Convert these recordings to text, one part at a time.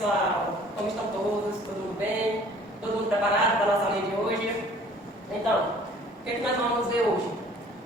pessoal, como estão todos? Todo mundo bem? Todo mundo preparado para a nossa aula de hoje? Então, o que nós vamos ver hoje?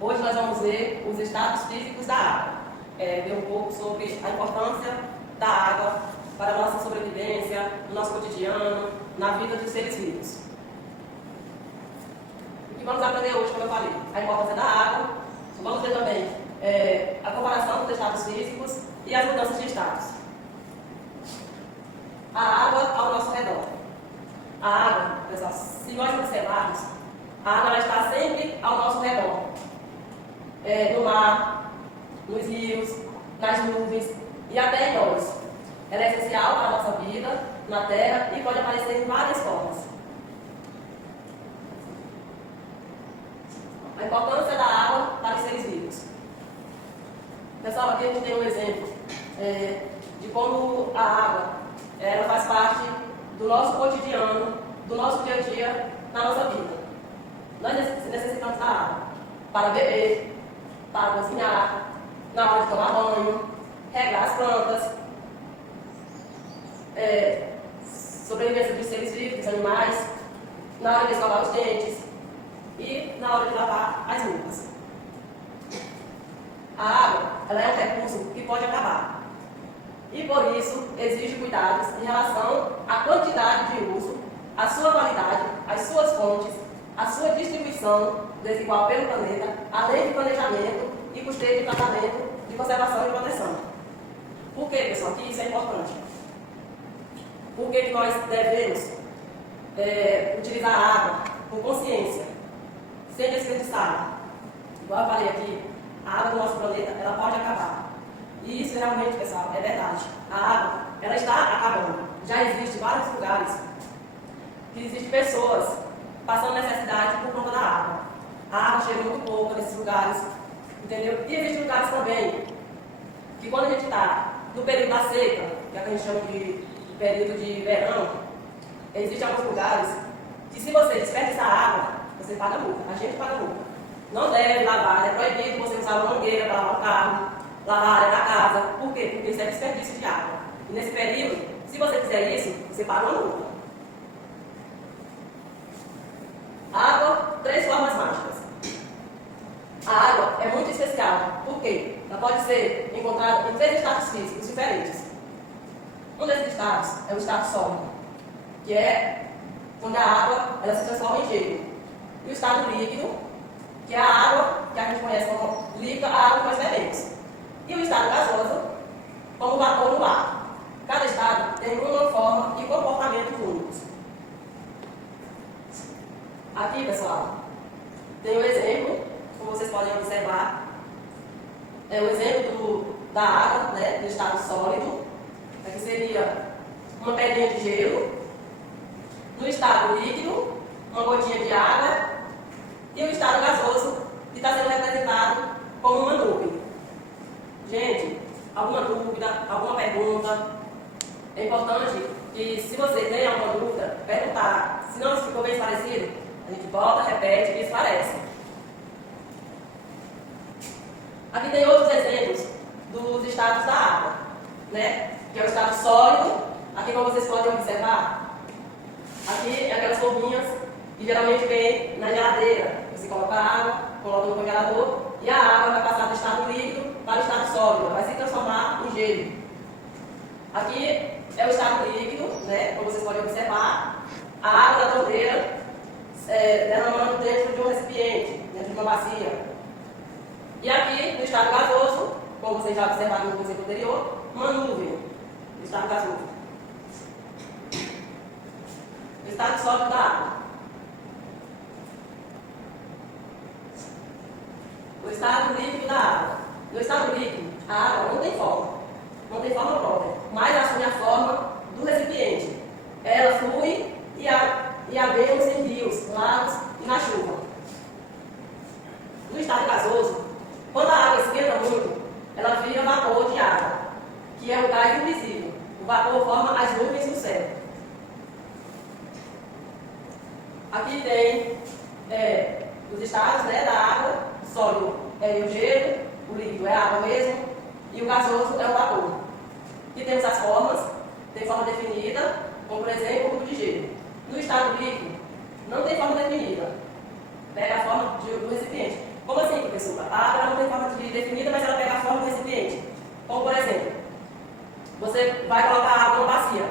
Hoje nós vamos ver os estados físicos da água. Ver um pouco sobre a importância da água para a nossa sobrevivência, no nosso cotidiano, na vida dos seres vivos. O que vamos aprender hoje, como eu falei? A importância da água. Vamos ver também a comparação dos estados físicos e as mudanças de estados. A água ao nosso redor. A água, pessoal, se nós observarmos, a água ela está sempre ao nosso redor. No mar, nos rios, nas nuvens e até em nós. Ela é essencial para a nossa vida na Terra e pode aparecer em várias formas. A importância da água para os seres vivos. Pessoal, aqui a gente tem um exemplo de como a água ela faz parte do nosso cotidiano, do nosso dia a dia, na nossa vida. Nós necessitamos da água para beber, para cozinhar, na hora de tomar banho, regar as plantas, sobrevivência dos seres vivos, dos animais, na hora de escovar os dentes e na hora de lavar as roupas. A água ela é um recurso que pode acabar. E por isso exige cuidados em relação à quantidade de uso, à sua qualidade, às suas fontes, à sua distribuição desigual pelo planeta, além de planejamento e custeio de tratamento, de conservação e proteção. Por que, pessoal, que isso é importante? Por que nós devemos utilizar a água com consciência, sem desperdiçar? Igual eu falei aqui, a água do nosso planeta ela pode acabar. E isso realmente, pessoal, é verdade. A água, ela está acabando. Já existem vários lugares que existem pessoas passando necessidade por conta da água. A água chega muito pouco nesses lugares, entendeu? E existem lugares também que quando a gente está no período da seca, que é o que a gente chama de período de verão, existem alguns lugares que se você desperdiçar água, você paga multa. A gente paga multa. Não deve lavar, é proibido você usar uma mangueira para lavar o carro, lavar a área da casa. Por quê? Porque isso é desperdício de água. E nesse período, se você fizer isso, você paga uma multa. Água, 3 formas mágicas. A água é muito especial. Por quê? Ela pode ser encontrada em 3 estados físicos diferentes. Um desses estados é o estado sólido, que é onde a água ela se transforma em gelo. E o estado líquido, que é a água que a gente conhece como líquida, a água que nós bebemos. E o estado gasoso, como o vapor no ar. Cada estado tem uma forma e comportamento únicos. Aqui, pessoal, tem um exemplo, como vocês podem observar. É o exemplo da água, né, do estado sólido. Aqui seria uma pedrinha de gelo. No estado líquido, uma gotinha de água. E o estado gasoso, que está sendo representado como uma nuvem. Gente, alguma dúvida, alguma pergunta? É importante que, se você tem alguma dúvida, perguntar. Se não ficou bem esclarecido, a gente volta, repete e esclarece. Aqui tem outros exemplos dos estados da água, né? Que é o estado sólido. Aqui, como vocês podem observar, aqui é aquelas forminhas que geralmente vem na geladeira. Você coloca a água, coloca no congelador e a água vai passar do estado líquido para o estado sólido, vai se transformar em gelo. Aqui é o estado líquido, né? Como vocês podem observar, a água da torneira derramando dentro de um recipiente, dentro de uma bacia. E aqui, no estado gasoso, como vocês já observaram no exemplo anterior, uma nuvem, no estado gasoso. O estado sólido da água. O estado líquido da água. No estado líquido, a água não tem forma. Não tem forma própria, mas assume a forma do recipiente. Ela flui e a vemos em rios, lagos e na chuva. No estado gasoso, quando a água esquenta muito, ela vira vapor de água, que é o gás invisível. O vapor forma as nuvens no céu. Aqui tem os estados, né, da água. O sólido é o gelo, o líquido é a água mesmo, e o gasoso é o vapor. E temos as formas, tem forma definida. como por exemplo o cubo de gelo. No estado líquido, não tem forma definida. Pega a forma do recipiente. Como assim, professor? A água não tem forma definida, mas ela pega a forma do recipiente. Como por exemplo, você vai colocar água numa bacia.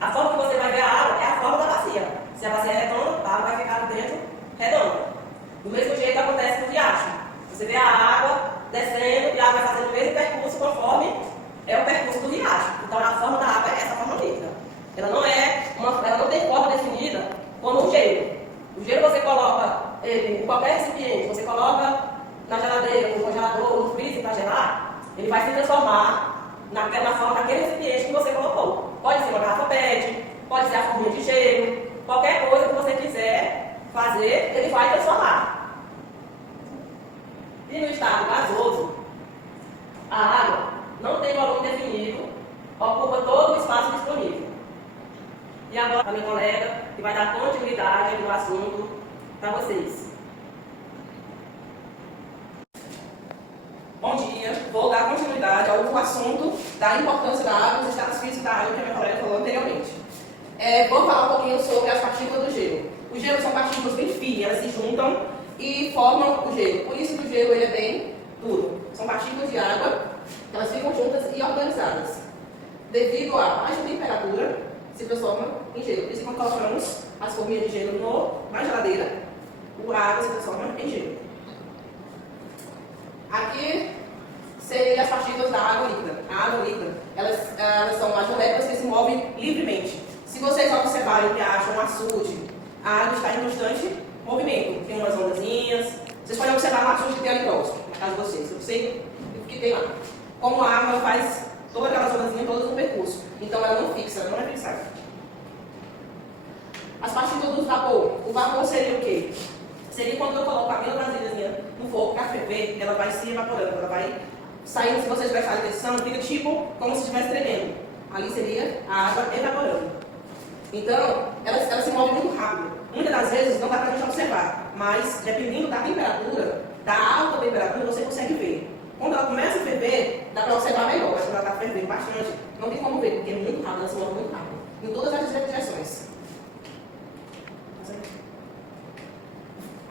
A forma que você vai ver a água é a forma da bacia. Se a bacia é redonda, a água vai ficar aqui dentro redonda. Do mesmo jeito acontece no riacho. Você vê a água descendo e a água vai fazendo o mesmo percurso conforme é o percurso do riacho. Então a forma da água é essa forma líquida. Ela não tem forma definida como o gelo. O gelo você coloca ele em qualquer recipiente, você coloca na geladeira, no congelador, ou no freezer para gelar, ele vai se transformar na forma daquele recipiente que você colocou. Pode ser uma garrafa PET, pode ser a forminha de gelo, qualquer coisa que você quiser fazer, ele vai transformar. E no estado gasoso, a água não tem volume definido, ocupa todo o espaço disponível. E agora a minha colega, que vai dar continuidade no assunto para vocês. Bom dia, vou dar continuidade ao assunto da importância da água, dos estados físicos da água que a minha colega falou anteriormente. Vou falar um pouquinho sobre as partículas do gelo. O gelo são partículas bem finas, elas se juntam e formam o gelo. Por isso que o gelo ele é bem duro. São partículas de água, elas ficam juntas e organizadas. Devido à baixa temperatura, se transforma em gelo. Por isso, quando colocamos as forminhas de gelo na geladeira, a água se transforma em gelo. Aqui seriam as partículas da água líquida. A água líquida, elas são as moléculas que se movem livremente. Se vocês observarem o riacho, um açude, a água está em constante movimento. Tem umas ondazinhas. Vocês podem observar no açude que tem ali próximo, na casa de vocês. Eu sei o que tem lá. Como a água faz todas aquelas ondazinhas todas no percurso. Então ela não fixa, ela não é fixada. As partículas do vapor. O vapor seria o quê? Seria quando eu coloco a minha vasilhazinha no fogo para ferver, ela vai se evaporando, ela vai saindo, se vocês prestarem atenção, fica tipo como se estivesse tremendo. Ali seria a água evaporando. Então, ela se move muito rápido. Muitas das vezes não dá para a gente observar, mas dependendo da temperatura, da alta temperatura, você consegue ver. Quando ela começa a ferver, dá para observar melhor, mas quando ela está fervendo bastante, não tem como ver, porque é muito rápido, ela se move muito rápido, em todas as direções.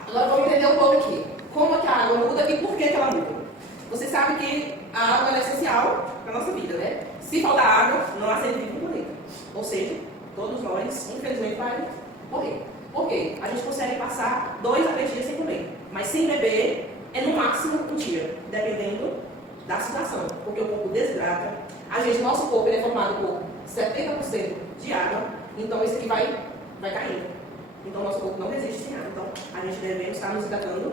Agora vamos entender um pouco aqui. Como é que a água muda e por que ela muda? Você sabe que a água é essencial para a nossa vida, né? Se faltar água, não há ser vivo no planeta. Ou seja, todos nós, infelizmente, vamos morrer. Por quê? A gente consegue passar 2 a 3 dias sem comer. Mas sem beber é no máximo um dia, dependendo da situação. Porque o corpo desidrata. Nosso corpo ele é formado por 70% de água. Então isso aqui vai caindo. Então, nosso corpo não resiste sem água. Então, a gente deve estar nos hidratando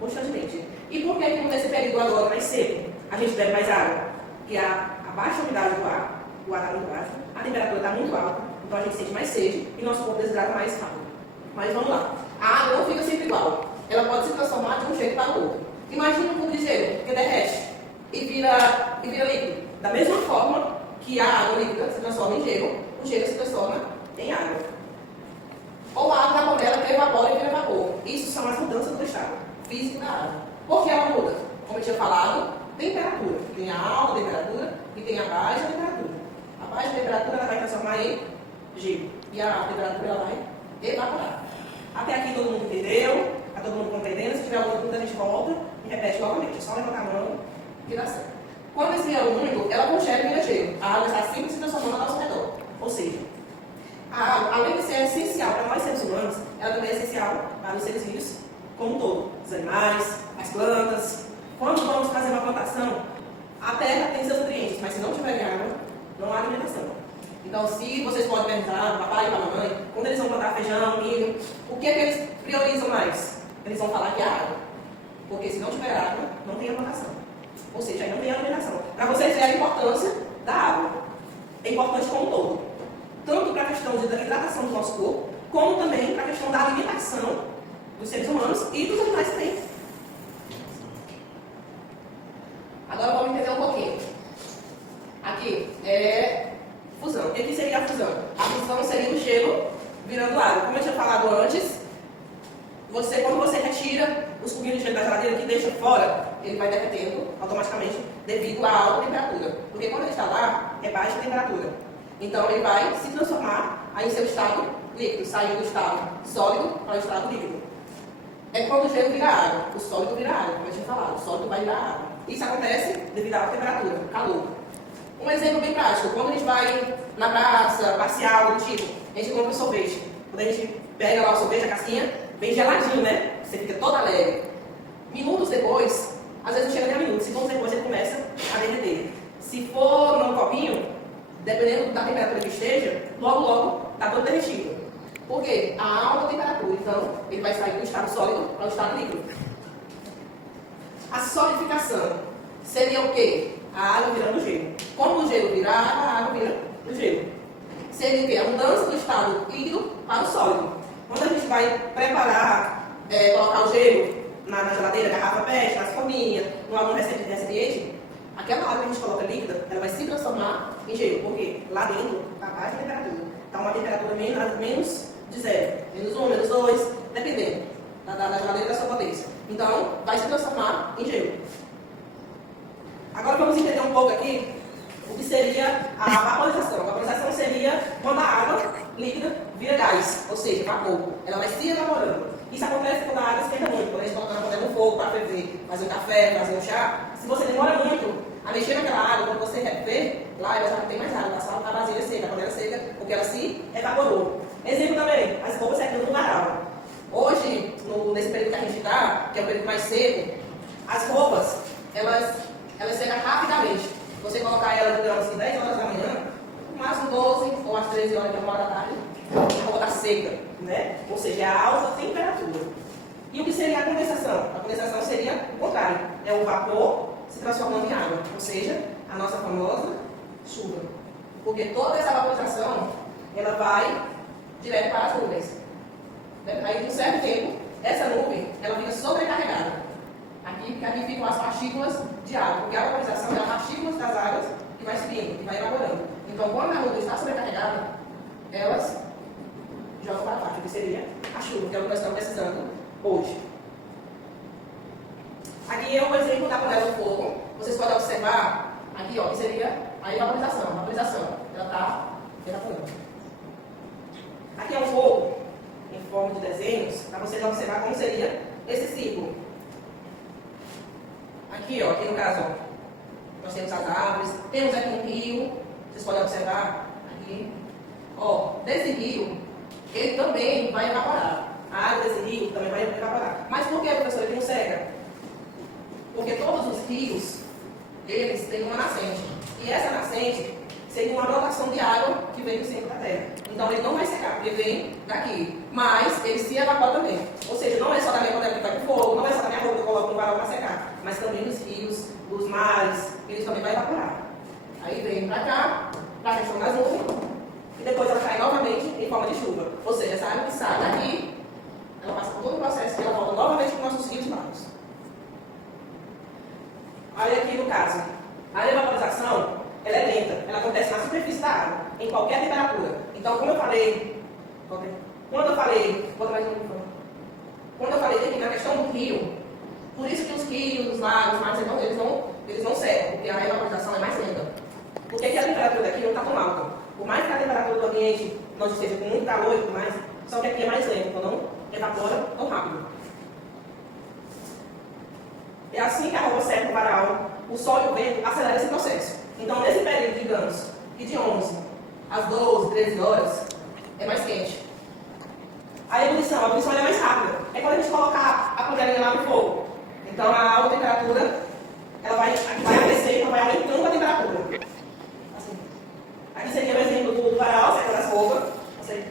constantemente. E por que nesse período agora mais seco, a gente bebe mais água? Porque a baixa umidade do ar, o ar está muito baixo, a temperatura está muito alta, então a gente sente mais sede e nosso corpo desidrata mais rápido. Mas vamos lá. A água não fica sempre igual. Ela pode se transformar de um jeito para o outro. Imagina um cubo de gelo que derrete e vira líquido. Da mesma forma que a água líquida se transforma em gelo, o gelo se transforma em água. Ou a água da panela que evapora e vira vapor. Isso são as mudanças do estado físico da água. Por que ela muda? Como eu tinha falado, temperatura. Tem a alta temperatura e tem a baixa temperatura. A baixa temperatura ela vai transformar em gelo. E a alta temperatura ela vai evaporar. Até aqui todo mundo entendeu? Está todo mundo compreendendo? Se tiver alguma dúvida, a gente volta e repete novamente. É só levantar a mão que dá certo. Quando esfria muito, ela congela e vira gelo. A água está sempre se transformando ao nosso redor. Ou seja, a água, além de ser essencial para nós seres humanos, ela também é essencial para os seres vivos como um todo. Os animais, as plantas. Quando vamos fazer uma plantação, a terra tem seus nutrientes, mas se não tiver água, não há alimentação. Então, se vocês podem perguntar para o papai e para a mamãe, quando eles vão plantar feijão, milho, o que é que eles priorizam mais? Eles vão falar que é a água. Porque se não tiver água, não tem plantação. Ou seja, aí não tem alimentação. Para vocês verem a importância da água. É importante como um todo. Tanto para a questão da hidratação do nosso corpo, como também para a questão da alimentação dos seres humanos e dos animais também. Agora vamos entender um pouquinho. Aqui é fusão. E aqui seria a fusão. A fusão seria o gelo virando água. Como eu tinha falado antes, quando você retira os cubinhos de gelo da geladeira que deixa fora, ele vai derretendo automaticamente devido à alta temperatura. Porque quando ele está lá, é baixa temperatura. Então ele vai se transformar aí em seu estado líquido, saindo do estado sólido para o estado líquido. É quando o gelo vira água, o sólido vira água, como eu tinha falado, o sólido vai virar água. Isso acontece devido à alta temperatura, calor. Um exemplo bem prático, quando a gente vai na praça, passear, algo do tipo, a gente compra um sorvete. Quando a gente pega lá o sorvete, a casquinha, bem geladinho, né? Você fica toda alegre. Minutos depois, às vezes não chega nem a minutos, segundos depois ele começa a derreter. Se for num copinho, dependendo da temperatura que esteja, logo está todo derretido. Por quê? A alta temperatura, então, ele vai sair do estado sólido para o estado líquido. A solidificação seria o quê? A água virando gelo. Como o gelo vira água, a água vira o gelo. Seria o quê? A mudança do estado líquido para o sólido. Quando a gente vai preparar, colocar o gelo na geladeira, garrafa PET, nas forminhas, em algum recipiente, aquela água que a gente coloca líquida, ela vai se transformar em gelo. Porque lá dentro está a baixa temperatura. Está uma temperatura menos de zero. Menos 1, menos 2, dependendo da geladeira da sua potência. Então, vai se transformar em gelo. Agora vamos entender um pouco aqui o que seria a vaporização. A vaporização seria quando a água líquida vira gás, ou seja, vapor. Ela vai se evaporando. Isso acontece quando a água esquenta muito, quando a gente coloca na panela no fogo para ferver, fazer um café, fazer um chá. Se você demora muito a mexer naquela água, quando você refer, lá ela já não tem mais água, só a vasilha seca, a panela seca, porque ela se evaporou. Exemplo também, as roupas secando no varal. Hoje, nesse período que a gente está, que é o período mais seco, as roupas, elas secam rapidamente. Você colocar ela digamos assim, 10 horas da manhã, no máximo 12 ou às 13 horas, 1 hora da tarde, a roupa está seca, né? Ou seja, é a alta temperatura. E o que seria a condensação? A condensação seria o contrário, é o vapor se transformando em água, ou seja, a nossa famosa chuva. Porque toda essa vaporização, ela vai direto para as nuvens. Aí, em um certo tempo, essa nuvem, ela fica sobrecarregada. Aqui ficam as partículas de água, porque a vaporização é as partículas das águas que vai subindo, que vai evaporando. Então, quando a nuvem está sobrecarregada, elas jogam para baixo, que seria a chuva, que é o que nós estamos precisando hoje. Aqui é um exemplo da panela do fogo. Vocês podem observar, aqui, ó, que seria a evaporização. A vaporização, ela está evaporando. Aqui é um fogo em forma de desenhos, para vocês observar como seria esse ciclo. Aqui, ó, aqui no caso, ó, nós temos as árvores, temos aqui um rio, vocês podem observar aqui. Ó, desse rio, ele também vai evaporar. A água desse rio também vai evaporar. Mas por que, professor, ele não seca? Porque todos os rios, eles têm uma nascente. E essa nascente seria uma brotação de água que vem do centro da terra. Então ele não vai secar, porque vem daqui. Mas ele se evapora também. Ou seja, não é só da minha panela que vai com fogo, não é só da minha roupa que eu coloco no varal para secar. Mas também dos rios, dos mares, eles também vão evaporar. Aí vem para cá, para a questão das nuvens, e depois ela cai novamente em forma de chuva. Ou seja, essa água que sai daqui, ela passa por todo o processo e ela volta novamente para os nossos rios e mares. Olha aqui no caso, a evaporização, ela é lenta, ela acontece na superfície da água, em qualquer temperatura. Então, como eu falei, quando eu falei aqui na questão do rio, por isso que os rios, os lagos, os mares, eles não secam, porque a evaporização é mais lenta. Porque aqui a temperatura daqui não está tão alta. Por mais que a temperatura do ambiente não esteja com muito calor e tudo mais, só que aqui é mais lento, então não evapora tão rápido. É assim que a roupa seca no varal, o sol e o vento aceleram esse processo. Então, nesse período, digamos, que de 11 às 12, 13 horas, é mais quente. A ebulição é mais rápida. É quando a gente colocar a panelinha lá no fogo. Então, a alta temperatura, ela vai aquecer, então vai aumentando a temperatura. Assim. Aqui seria o exemplo do varal, secando as roupas. Assim.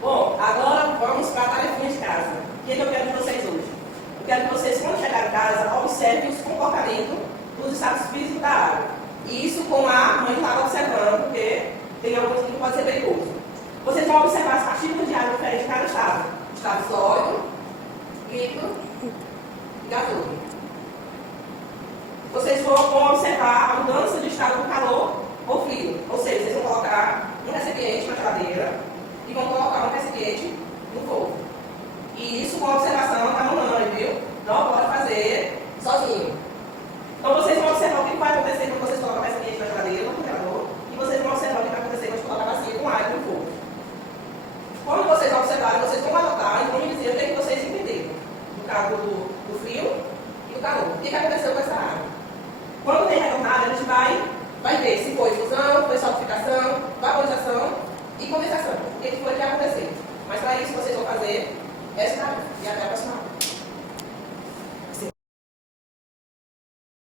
Bom, agora vamos para a tarefinha de casa. O que é que eu quero de vocês hoje? Eu quero que vocês, quando chegar em casa, observem os comportamentos dos estados físicos da água. E isso com a mãe lá observando, porque tem alguns que pode ser perigoso. Vocês vão observar as partículas de água diferentes de cada estado. Estado sólido, líquido e gasoso. Vocês vão observar a mudança de estado do calor ou frio. Ou seja, vocês vão colocar um recipiente na geladeira e vão colocar um recipiente no fogo. E isso com observação da mamãe, viu? Não pode fazer sozinho. Então vocês vão observar o que vai acontecer quando vocês colocam o recipiente na geladeira, no congelador. cálculo do frio e do calor. O que aconteceu com essa água? Quando tem retornada, a gente vai ver se foi fusão, foi solidificação, vaporização e condensação. O que foi que aconteceu? Mas para isso vocês vão fazer essa tarefa. E até a próxima aula.